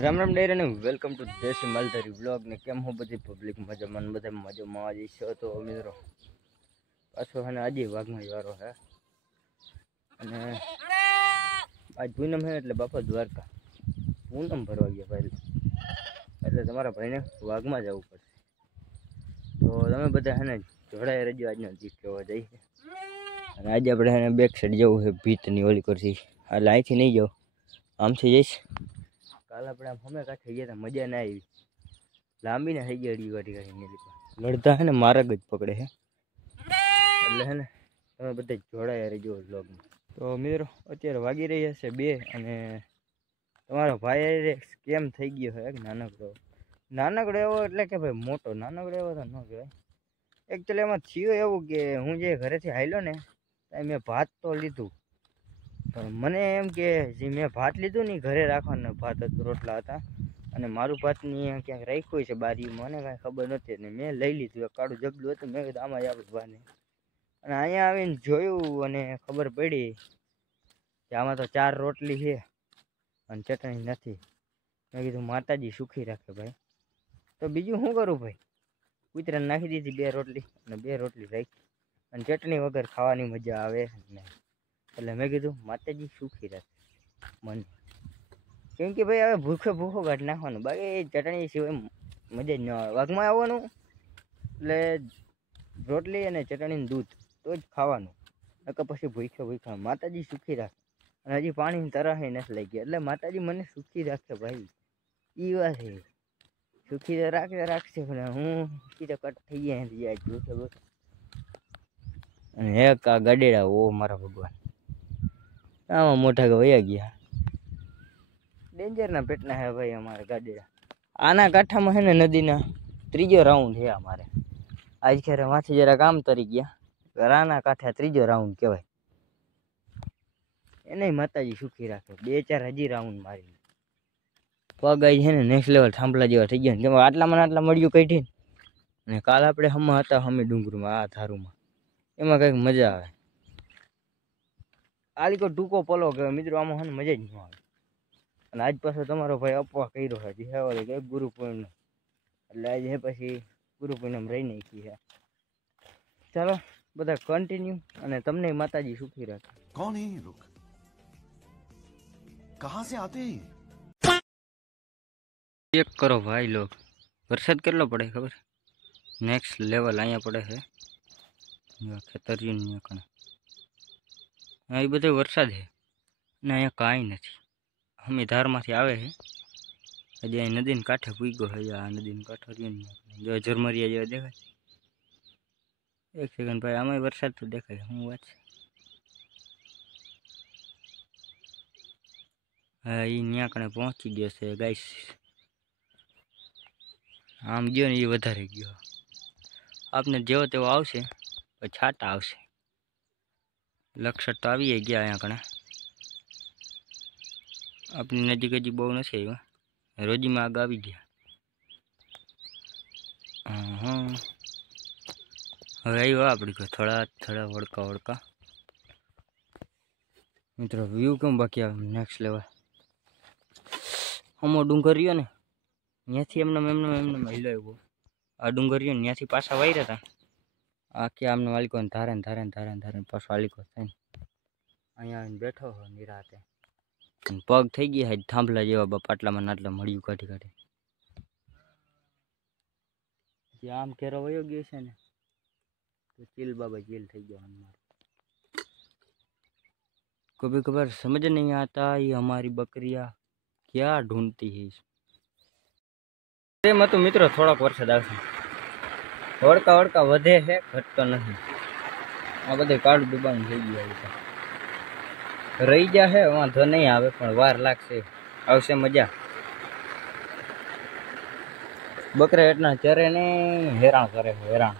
રામ રામ ડેર અને welcome to દેશી માલધારી vlog ને કેમ હું બધી પબ્લિક મજામાં બધા મજામાં આવી છે. તો મિત્રો પાછો અને આજે વાઘનો વારો હે અને આજ પૂનમ હે એટલે બાપા દ્વારકા પૂનમ ભરવા ગયા ભાઈ, એટલે તમારા ભાઈને વાઘમાં જવું પડશે. તો તમે બધા હે ને જોડાઈ રહેજો આજનો જીત કેવો જાય છે. અને આજે આપણે એને બેક સાઈડ જવું છે ભીતની ઓલી કરશી, એટલે અહીંથી નહીં જાઉં, આમથી જઈશ. કાલ આપણે આમ હમે કાંઠે ગયા હતા, મજા ના આવી, લાંબી ને થઈ ગઈ અડી ગાડી લડતા હે ને માર્ગ જ પકડે છે. એટલે હે ને તમે બધા જોડાયા રહેજો વ્લોગમાં. તો મિત્રો અત્યારે વાગી રહ્યા છે 2 અને તમારો ભાઈ કેમ થઈ ગયો છે નાનકડો એવો, એટલે કે ભાઈ મોટો નાનકડો એવો તો ન કહેવાય. એકચ્યુઅલી એમાં થયું એવું કે હું જે ઘરેથી હાલ્યો ને મેં ભાત તો લીધું, પણ મને એમ કે જે મેં ભાત લીધું ને ઘરે રાખવાના ભાત હતું, રોટલા હતા, અને મારું ભાતની ક્યાંક રાખ્યું છે બારી, મને કાંઈ ખબર નથી ને મેં લઈ લીધું. કાળું જબલું હતું, મેં કીધું આમાં જ આપણે ભાને, અને અહીંયા આવીને જોયું અને ખબર પડી કે આમાં તો 4 રોટલી છે અને ચટણી નથી. મેં કીધું માતાજી સુખી રાખે ભાઈ. તો બીજું શું કરું ભાઈ, કૂતરાને નાખી દીધી 2 રોટલી અને 2 રોટલી રાખી, અને ચટણી વગર ખાવાની મજા આવે નહીં. એટલે મેં કીધું માતાજી સુખી રાખે મને, કેમ કે ભાઈ હવે ભૂખો કાઢી નાખવાનું, બાકી ચટણી સિવાય મજા જ ન આવે. વાઘમાં આવવાનું એટલે રોટલી અને ચટણીનું દૂધ તો જ ખાવાનું, નકર પછી ભૂખ્યા માતાજી સુખી રાખે. અને હજી પાણીની તરાહી નથી લઈ ગયા, એટલે માતાજી મને સુખી રાખે ભાઈ. એ વાત છે, સુખી તો રાખશે પણ હું સુખી તો કટ થઈ ગયા ભૂખે. અને એક આ ગડેડા, ઓ મારા ભગવાન, આમાં મોટા વયા ગયા, ડેન્જરના પેટના હે ભાઈ અમારે ગાડીડા. આના કાંઠામાં છે ને નદીના 3જો રાઉન્ડ છે અમારે. આજ ખેરે માથી જરા કામ તરી ગયા, આના કાંઠે 3જો રાઉન્ડ કહેવાય. એને માતાજી સુખી રાખે. 2-4 હજી રાઉન્ડ મારી, પગ આવી છે ને નેક્સ્ટ લેવલ થાંભલા જેવા થઈ ગયા. કેમ આટલામાં આટલા મળ્યું કઢીને, અને કાલ આપણે હમણાં હતા હમી ડુંગરમાં આ ધારુમાં, એમાં કંઈક મજા આવે. આલીકો ટૂંકો પલો કે મિત્રો, આમાં હને મજા જ ન આવે. અને આજ પાછો તમારો ભાઈ અપવા કર્યો છે, જે કે ગુરુ પૂર્ણિમ, એટલે આજે હે પછી ગુરુ પૂર્ણિમ રહી નાખી છે. ચાલો બધા કન્ટિન્યુ, અને તમને માતાજી સુખી રાખે. कौन है ये लोग, कहां से आते हैं? ચેક કરો ભાઈ લોગ, વરસાદ કેટલો પડે ખબર, નેક્સ્ટ લેવલ અહીંયા પડે છે ખેતરિયું કણે. એ બધો વરસાદ છે ને અહીંયા કાંઈ નથી. અમે ધારમાંથી આવે છે, હજી અહીં નદીને કાંઠે પૂગ્યો છે. આ નદીને કાંઠે જો ઝરમરિયા જેવા દેખાય. એક સેકન્ડ ભાઈ, આમાં વરસાદ તો દેખાય, શું વાત છે. હા, એ ત્યાં કણે પહોંચી ગયો છે ગાઈસ. આમ ગયો ને એ વધારે ગયો. આપને જેવો તેવો આવશે, પછી છાટા આવશે. લક્ષટ તો આવી ગયા અહીંયા કણે. આપની નજીક હજી બહુ નથી આવ્યા, રોજીમાં આગ આવી ગયા. હવે આવ્યો આપણી કોઈ થોડા વળકા. મિત્રો વ્યૂ કેમ બાકી આવે નેક્સ્ટ લેવલ. હમો ડુંગર રહ્યો ને ત્યાંથી એમને હિલો આવ્યો. આ ડુંગર રહ્યો ને ત્યાંથી પાછા વાયરા હતા. આખી આમને વાલિકો ધારે પાછો વાલિકો થઈને અહીંયા આવીને બેઠો હોય નિરાતે. પગ થઈ ગયા થાંભલા જેવા, પાટલામાં નાટલા મળ્યું કાઢી. જે આમ ઘેરો વયો ગયો છે ને, તો ચીલ બાબા ચીલ થઈ ગયો. कभी कभार समझ नहीं आता ये हमारी बकरियां क्या ढूंढती है. એમાં તો મિત્રો થોડોક વરસાદ આવશે, વળકા વધે છે, ઘટતો નથી. આ બધે કાળું દુબાણ થઈ ગયું છે. રહી જશે વાંધો નહીં આવે, પણ વાર લાગશે, આવશે મજા. બકરા એટલા ચરે ને હેરાન કરે છે, હેરાન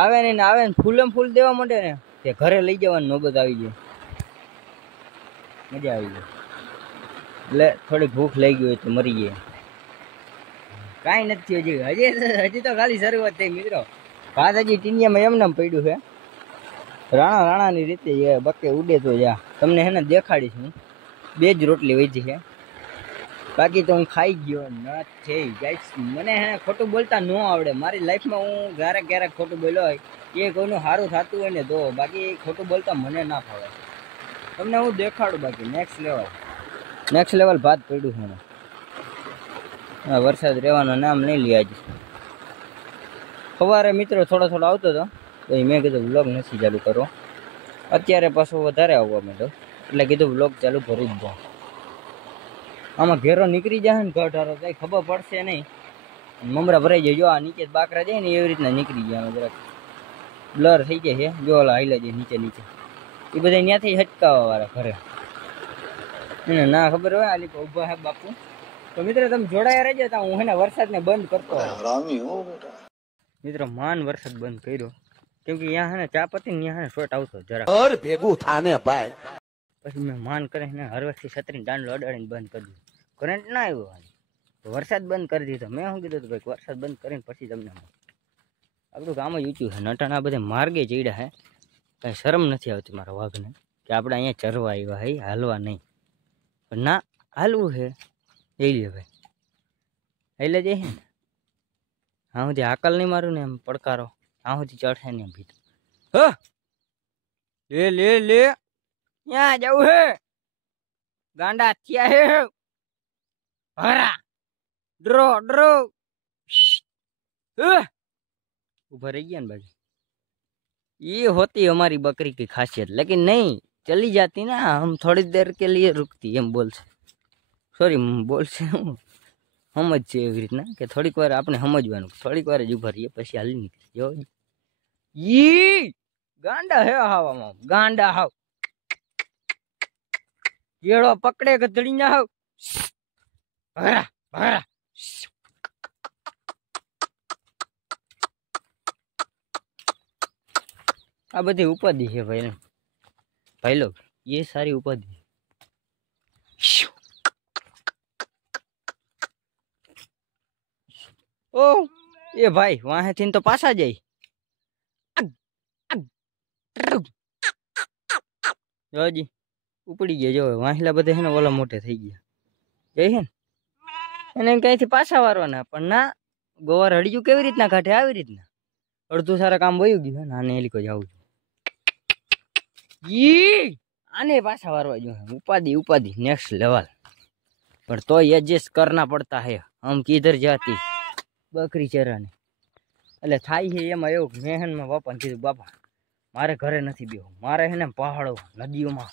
આવે ને ફૂલ દેવા માંડે ને કે ઘરે લઈ જવાની નોબત આવી જાય, મજા આવી જાય. એટલે થોડી ભૂખ લઈ ગઈ હોય તો મરી જાય. કાંઈ નથી હજી તો ખાલી શરૂઆત થઈ મિત્રો. ભાત હજી ટીનિયામાં એમને પડ્યું છે. રાણાની રીતે બકે ઉડે તો જા તમને હે ને દેખાડીશ હું. 2 જ રોટલી વધી છે, બાકી તો હું ખાઈ ગયો નથી ગાઈસ. મને હે ખોટું બોલતા ન આવડે. મારી લાઈફમાં હું ક્યારેક ખોટું બોલ્યો હોય એ કોઈનું સારું થતું હોય ને તો, બાકી ખોટું બોલતા મને ના ફાવે. તમને હું દેખાડું. બાકી નેક્સ્ટ લેવલ ભાત પડ્યું છે. હા, વરસાદ રહેવાનું નામ નહીં લે. આજે સવારે મિત્રો થોડો આવતો હતો તો મેં કીધું વ્લોગ નથી ચાલુ કરો. અત્યારે પાછો વધારે આવવા માંડ્યો એટલે કીધું વ્લોગ ચાલુ કરી જ દો. આમાં ઘેરો નીકળી જાય ને ગઢારો કઈ ખબર પડશે નહીં. મમરા ભરાઈ જાય. જો આ નીચે બાકરા જાય ને એવી રીતના નીકળી જાય. જરાક બ્લર થઈ જાય છે. જો ઓલા હાઈલા જાય નીચે એ બધા ત્યાંથી હટકાવા વાળા ઘરે એને ના ખબર હોય. આલી ઉભા હે બાપુ. તો મિત્રો તમે જોડાયા રહેજો. તો હું એને વરસાદને બંધ કરતો મિત્રો. માન વરસાદ બંધ કર્યો કેમ કે અહીંયા હે ને ચા પતી ને ત્યાં શોર્ટ આવતો જરા ભેગું થાને ભાઈ. પછી મેં માન કરીને હરવથી છત્રી દાંડલો અડાડીને બંધ કરી દીધું. કરંટ ના આવ્યો. વરસાદ બંધ કરી દીધો. મેં શું કીધું ભાઈ વરસાદ બંધ કરીને પછી તમને આપણું કામ જ ઊંચ્યું છે. નટાણા બધે માર્ગે ચડ્યા હે. કાંઈ શરમ નથી આવતી મારા વાઘને કે આપણે અહીંયા ચરવા આવ્યા હે, હાલવા નહીં. પણ ના હાલવું છે એ લે ભાઈ. એટલે જઈએ ને હા સુધી આકલ નહીં મારું ને એમ પડકારો હા સુધી ચડશે ને એમ ભીતું. લે ત્યાં જવું હે ગાંડા થયા હે. હરા ડ્રો ઉભા રહી ગયા ને બાજુ. ये होती हमारी बकरी की खासियत. लेकिन नहीं चली जाती ना हम थोड़ी देर के लिए रुकती एम बोलશે. સોરી બોલશે હું સમજ છે એવી રીતના કે થોડીક વાર આપણે સમજવાનું. થોડીક વાર જ ઉભા રહીએ પછી હાલી નીકળી જો. ઈ ગાંડા હે હાવામાં ગાંડા હાવ. કેળો પકડે કે ધડી ના હાવ. ભરા આ બધી ઉપાધિ છે ભાઈ. ભાઈ લોગ ये सारी उपाधि. ओ ये भाई वहां थी तो पासा जाई. જોજી ઉપડી ગયા. જો વાહિલા બધા છે ને ઓલા મોટે થઈ ગયા જઈ છે ને એને કઈથી પાછા વારવાના. પણ ના ગોવાર હળિયું કેવી રીતના કાઢે આવી રીતના અડધું સારા કામ વયું ગયું ને આને એલી કોઈ જાવું છું. આને પાછા વારવા જો. ઉપાધિ નેક્સ્ટ લેવલ. पर तो एडजस्ट करना पड़ता है. हम किधर जाती बकरी चराने એટલે થાય છે એમાં એવું. મેં માં બાપાને કીધું બાપા મારે ઘરે નથી બેવું. મારે છે ને પહાડો નદીઓમાં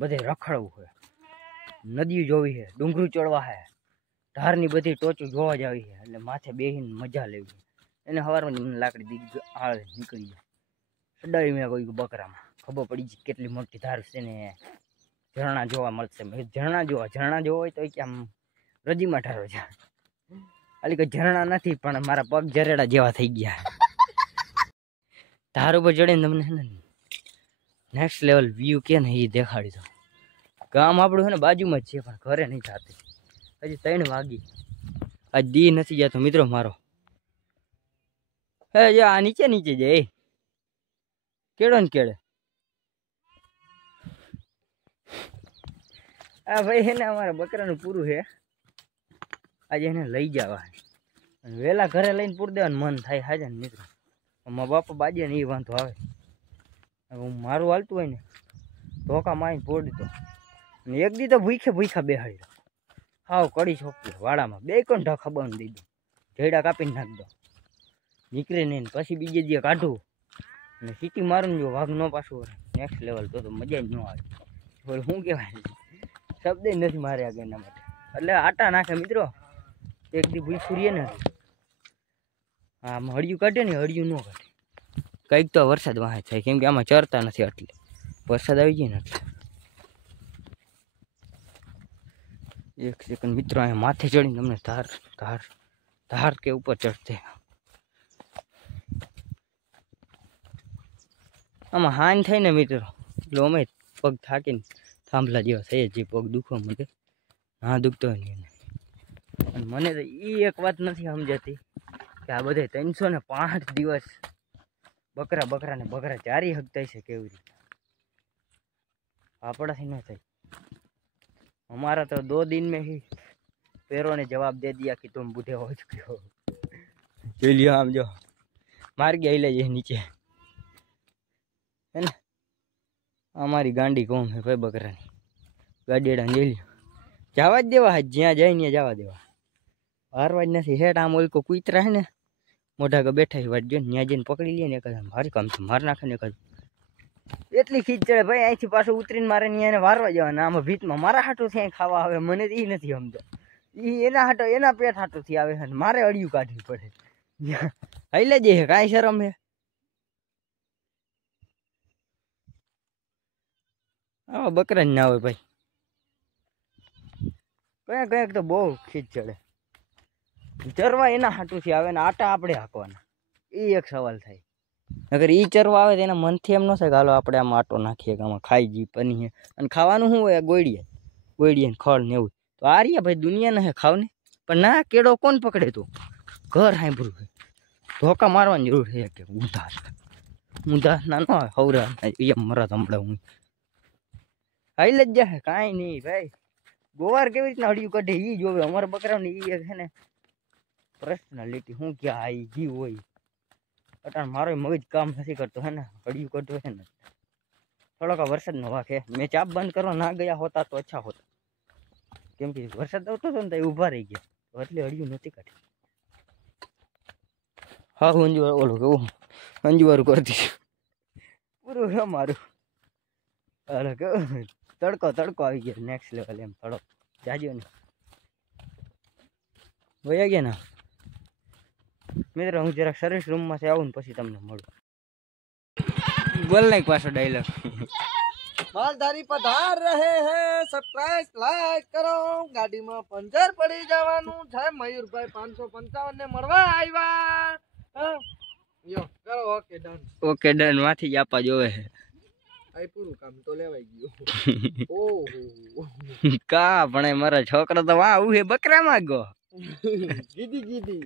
બધે રખડવું છે. નદીઓ જોવી છે, ડુંગરું ચડવા છે, ધારની બધી ટોચું જોવા જ આવી છે. એટલે માથે બેસીને મજા લેવી. એને સવારમાં મને લાકડી દીધી આળે નીકળી જાય. સડાવી મેં કોઈ બકરામાં ખબર પડી ગઈ કેટલી મોટી ધાર છે ને ઝરણા જોવા મળશે. ઝરણા જોવા હોય તો કે આમ રજીમાં ઠારો છે. આલી કોઈ ઝરણા નથી પણ મારા પગ જરેડા જેવા થઈ ગયા. ધાર ઉપર ચડીને તમને છે ને નેક્સ્ટ લેવલ વ્યૂ કે ને એ દેખાડી દો. ગામ આપણું છે ને બાજુમાં જ છે પણ ઘરે નહીં થતી. હજી 3 વાગી આજ દી નથી જતો મિત્રો મારો. હે જો આ નીચે જાય કેળો ને કેળે. આ ભાઈ છે ને અમારા બકરાનું પૂરું છે. આજે એને લઈ જવા વહેલા ઘરે લઈને પૂર દેવાનું મન થાય. હાજર ને મિત્રો મારા બાપા બાજે ને એ વાંધો આવે. મારું હાલતું હોય ને ધોકા મારીને પોડ દીધો. એક દી તો ભૂખા બેહાડી દો. હાવ કડી છોકરી વાડામાં 2 કંઠા ખબર દીધું. ઢેડા કાપીને નાખ દો નીકળે નહીં. પછી બીજે દી કાઢું અને સીટી મારું જો વાઘ નો પાછું નેક્સ્ટ લેવલ. તો મજા જ ન આવે. શું કહેવાય શબ્દ નથી મારે આગળ એના માટે. એટલે આટા નાખે મિત્રો. એક દી ભૂખું રહીએ ને આમ હળિયું કાઢે ને હળિયું ન કાઢે. કંઈક તો વરસાદ વાહે થાય કેમ કે આમાં ચરતા નથી. એટલે વરસાદ આવી જાય ને એટલે. એક સેકન્ડ મિત્રો અહીંયા માથે ચડીને તમને ધાર કે ઉપર ચડતે. આમાં હાન થાય ને મિત્રો એટલે અમે પગ થાકીને થાંભલા જેવા થઈ જે પગ દુખવા માંડે. હા દુખતો હોય નહીં. અને મને તો એ એક વાત નથી સમજાતી કે આ બધે 305 દિવસ બકરા ચારી હકતા છે કેવી રીતે. આપણાથી ન થાય. हमारा तो 2 दिन में ही पैरों ने जवाब दे दिया कि तुम बूढ़े हो चुके हो। चलिए हम जो मार गया ले ये नीचे है ना। हमारी गांडी कौन है भाई बकरा नहीं गाड़ी ले लियो जवा देवा है ज्या जाए ने जवा देवा हारवा नहीं हेठ आम ओल को कूतरा है ने मोटा का बैठा वाट जो न्या जन पकड़ी लिए ने मारे काम से मार नाखे ने એટલી ખીચ ચડે ભાઈ અહીંથી પાછું ઉતરીને મારે એને વારવા જવાના આમાં ભીતમાં મારા હાટું થી ખાવા આવે મને તો એ નથી સમજે એ એના હાટો એના પેટ હાટુંથી આવે છે મારે અડિયું કાઢવી પડે હૈલે જે કાંઈ શરમ હે આવા બકરા જ ના હોય ભાઈ કયા કયાક તો બહુ ખીચ ચડે ચરવા એના હાટુંથી આવે ને આટા આપણે હાંકવાના એ એક સવાલ થાય अगर ई चरवा आवे तो मन थी एम न थे हालो आपणे आम आटो नाखीए कि आम खाई जी पनीए अने खावानुं शुं होय गोळीए गोळीए खड़ ने एवुं तो आ रही भाई दुनिया ने खाव ने पण ना केड़ो कोण पकड़े तो घर सांभळ्युं है धोका मारवानी जरूर है कि उधार उधार ना न हवरा ए मरा तमड़ा हूँ हाई लज जाए काई नहीं भाई गोवार केवी रीतना हड़िયું काढे ई जोवे अमर बकराने ई है ने पर्सनालिटी हूँ क्या आई जी होय अटाण मारो मगज काम नहीं करते है ना हड़िયું कटवे है ना थोड़ा का वरसाद न वाके मैं चाप बंद करो ना गया होता तो अच्छा होता केम कि वरसाद आवतो तो ने उभा रही गया तो એટલે હડિયું નથી કાઢી હા અંજુ ઓલો કેવો અંજુવારું કરતી પૂરું હે મારું અરે કે તડકો તડકો આવી ગયો નેક્સ્ટ લેવલ એમ થોડો જાજો ને વયા ગયા ના मित्र हूँ जरा सर्विस रूम में से आऊँ पछी तमने मळुं बोल नहीं पाछो डायलॉग मालधारी पधार रहे हैं सब्सक्राइब लाइक करो गाड़ी में पंचर पड़ी जवानू है मयूर भाई 555 ने मळवा आव्या यो करो ओके डन माथी जापा जोवे है आई पूરું કામ તો લેવાઈ ગયું ઓહો का पण मारा छोकरा तो वा उहे बकरा मागो गीदी गीदी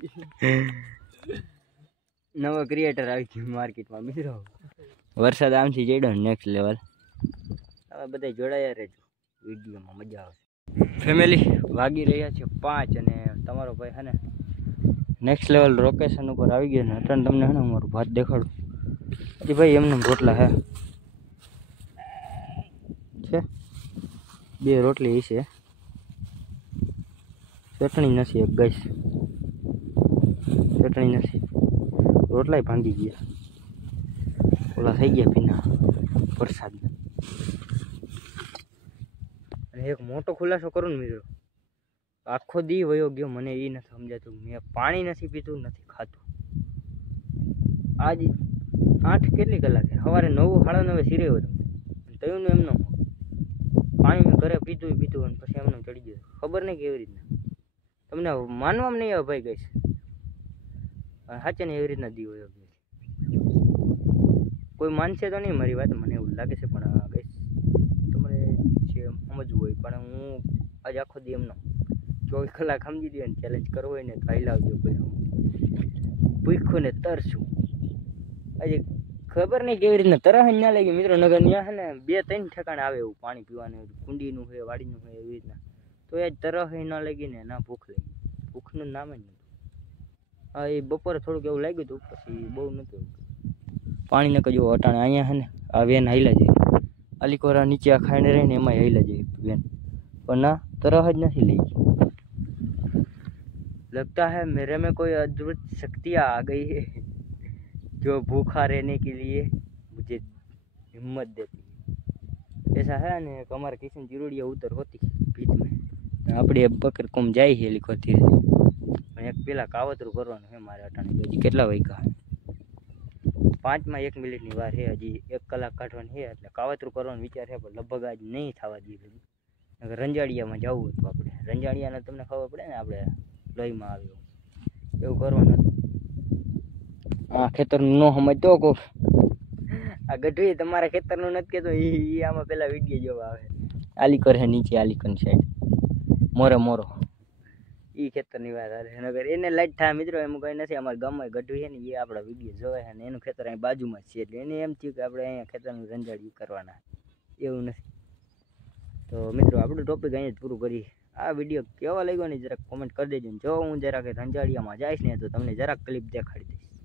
नवा क्रिएटर આવી ગયું માર્કેટમાં મિત્રો વરસાદ આમથી જડ્યો નેક્સ્ટ લેવલ હવે બધા જોડાયા રહેજો વિડીયોમાં મજા આવશે ફેમિલી વાગી રહ્યા છે 5 અને તમારો ભાઈ હે ને નેક્સ્ટ લેવલ લોકેશન ઉપર આવી ગયો ને અટણ તમને હે ને મારું ભાત દેખાડું જી ભાઈ એમને રોટલા હે છે બે રોટલી છે ચટણી નથી એક ગાઈસ ચટણી નથી રોટલાય ભાંગી ગયા ઓલા થઈ ગયા પીના વરસાદ અને એક મોટો ખુલાસો કરું ને મિત્રો આખો દી વયો ગયો મને એ નથી સમજાતું મેં પાણી નથી પીતું નથી ખાતું આજ 8 કેટલી કલાકે સવારે 9 સાડા 9 સિરેયો હતો તયું ને એમનો પાણી મેં ઘરે પીતું અને પછી એમને ચડી ગયો ખબર નહીં કેવી રીતના તમને માનવામાં નહીં આવે ભાઈ ગઈશ સાચે ને એવી રીતના દી હોય કોઈ માનશે તો નહીં મારી વાત મને એવું લાગે છે પણ ગઈશ તમારે જે સમજવું હોય પણ હું આજે આખો દી એમનો 24 કલાક સમજી દે ને ચેલેન્જ કરવો હોય ને તો હાઈ લાવજો કોઈ ભૂખ્યું ને તરશું આજે ખબર નહીં કેવી રીતના તરહ ના લાગી મિત્રો નગર ત્યાં છે ને 2-3 ઠેકાણે આવે એવું પાણી પીવાનું કુંડીનું હોય વાડીનું હોય એવી રીતના તો એ તરહ ના લાગી ને ના ભૂખ લાગી ભૂખનું નામ જ નહોતું હા એ બપોરે થોડુંક એવું લાગ્યું હતું પછી બહુ નહોતું પાણી ને કજો અટાણે અહીંયા છે ને આ વેન હાઈલા જાય અલીકોરા નીચે આ ખાઈને રહીને એમાં હાઈલા જાય વેન પણ ના તરહ જ નથી લઈ ગઈ लगता है मेरे में कोई अद्भुत शक्तियाँ आ गई है जो भूखा रहने के लिए मुझे हिम्मत देती है ऐसा है ना हमारे किसी जरूरिया उधर होती भीत में આપણે બકર કોમ જાય છે લીખોથી પણ એક પેલા કાવતરું કરવાનું છે મારે અટાણે હજી કેટલા વાગ્યા 5 માં 1 મિનિટની વાર છે હજી 1 કલાક કાઢવાની છે એટલે કાવતરું કરવાનો વિચાર છે પણ લગભગ આજ નહીં થવા દઈએ નકર રંજાડિયામાં જવું હતું આપણે રંજાડિયાને તમને ખબર પડે ને આપણે લોહીમાં આવ્યો એવું કરવાનું હતું આ ખેતરનું ન સમજતો કોક આ ગઢવી તમારા ખેતરનું નથી કહેતો એ આમાં પેલા વિડીયો જોવા આવે આલી કરે નીચે આલીકન સાઈડ મોરે મોરો એ ખેતરની વાત આવે નગર એને લાઈટ થાય મિત્રો એમ કંઈ નથી અમારા ગામમાં ગઢવી છે ને એ આપણા વિડીયો જોવે છે ને એનું ખેતર અહીં બાજુમાં જ છે એટલે એને એમ થયું કે આપણે અહીંયા ખેતરનું રંજાડી કરવાના એવું નથી તો મિત્રો આપણું ટોપિક અહીંયા જ પૂરું કરીએ આ વિડીયો કેવો લાગ્યો ને જરાક કોમેન્ટ કરી દેજો. જો હું જરાક રંજાડિયામાં જઈશ ને તો તમને જરાક ક્લિપ દેખાડી દઈશ.